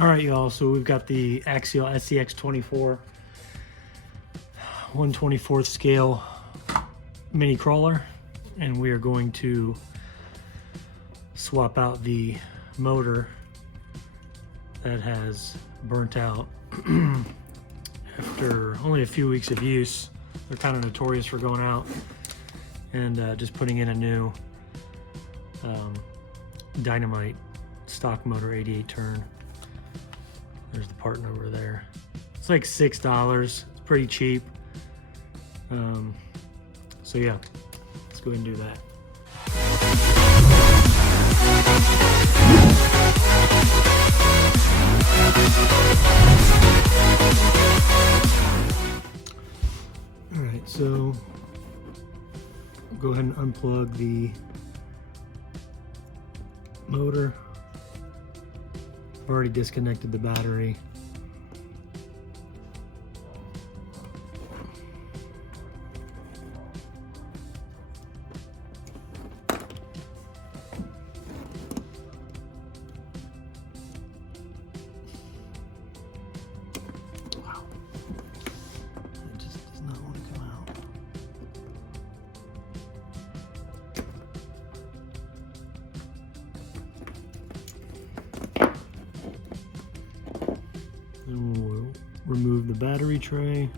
All right, y'all, so we've got the Axial SCX24 1/24th scale mini crawler, and we are going to swap out the motor that has burnt out after only a few weeks of use. They're kind of notorious for going out, and just putting in a new Dynamite stock motor 88 turn. There's the part number there. It's like $6. It's pretty cheap. So yeah, let's go ahead and do that. All right, so go ahead and unplug the motor. I've already disconnected the battery. Wow. It just does not want to come out. Then we'll remove the battery tray.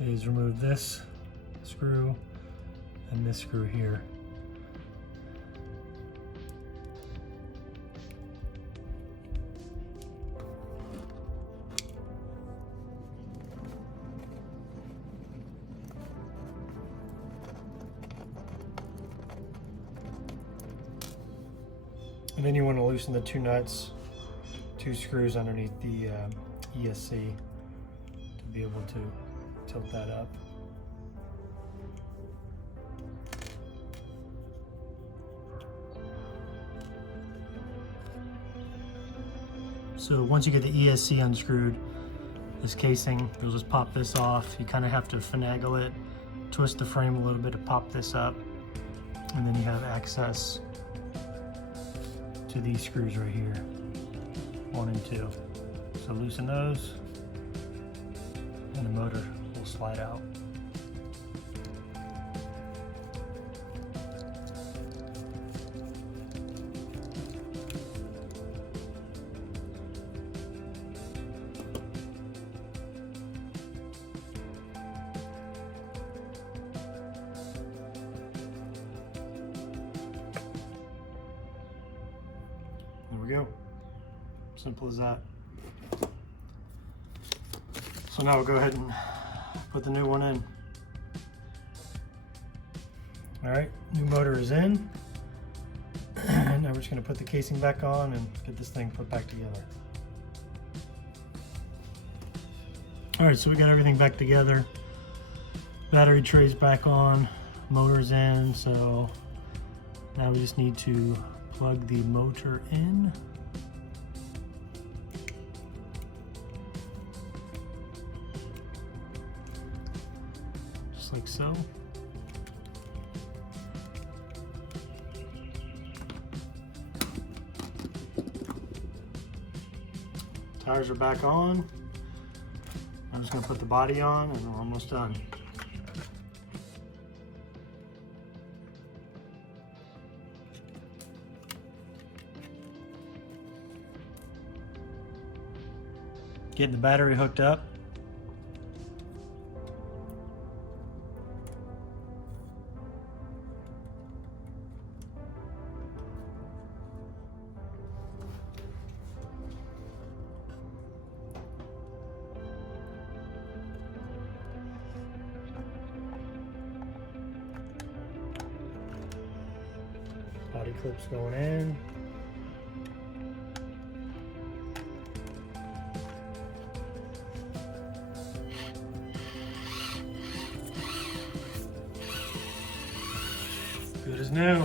Is remove this screw and this screw here. And then you want to loosen the two nuts, two screws underneath the ESC to be able to tilt that up. So once you get the ESC unscrewed, this casing, you'll just pop this off. You kind of have to finagle it, twist the frame a little bit to pop this up, and then you have access to these screws right here, 1 and 2. So loosen those, and the motor will slide out. There we go. Simple as that. So now we'll go ahead and put the new one in. All right, new motor is in. Now we're just gonna put the casing back on and get this thing put back together. All right, so we got everything back together. Battery tray's back on, motor's in, so now we just need to plug the motor in. Just like so. Tires are back on. I'm just going to put the body on and we're almost done. Getting the battery hooked up. Body clips going in. Good as new.